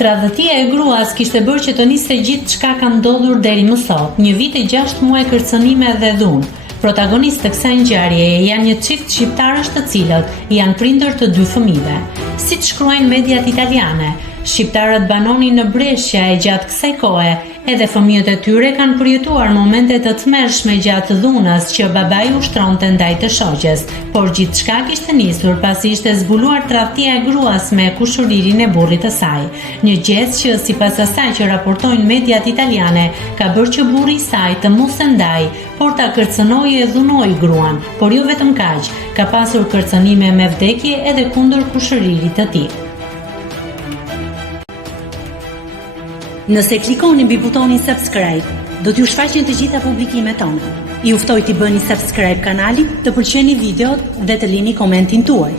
Tradhëtia e gruas kishte bërë që të niste gjithë çka ka ndodhur deri më sot, 1 vit e 6 muaj kërcënime dhe dhunë. Protagonistë të kësaj ngjarjeje janë një çift shqiptarësh të cilët janë prindër të 2 fëmijëve. Siç shkruajnë mediat italiane, shqiptarët banonin në breshja e gjatë kësaj kohe, edhe fëmijët e tyre kanë përjetuar momente të tmerrshme gjatë dhunës që babai ushtronte ndaj të shoqes, por gjithçka kishte nisur pasi ishte zbuluar tradhtia e gruas me kushuririn e burrit të saj. Një gjest që sipas asaj që raportojnë mediat italiane, ka bërë që burri i saj të mos e ndaj, por ta kërcënoi e dhunoi gruan, por jo vetëm kaq, ka pasur kërcënime me vdekje edhe kundër kushëririt të tij. Nëse klikoni mbi butonin subscribe, do t'ju shfaqen të gjitha publikimet tona. Ju ftoj t'i bëni subscribe kanalit, të pëlqeni videot dhe të lini komentin tuaj.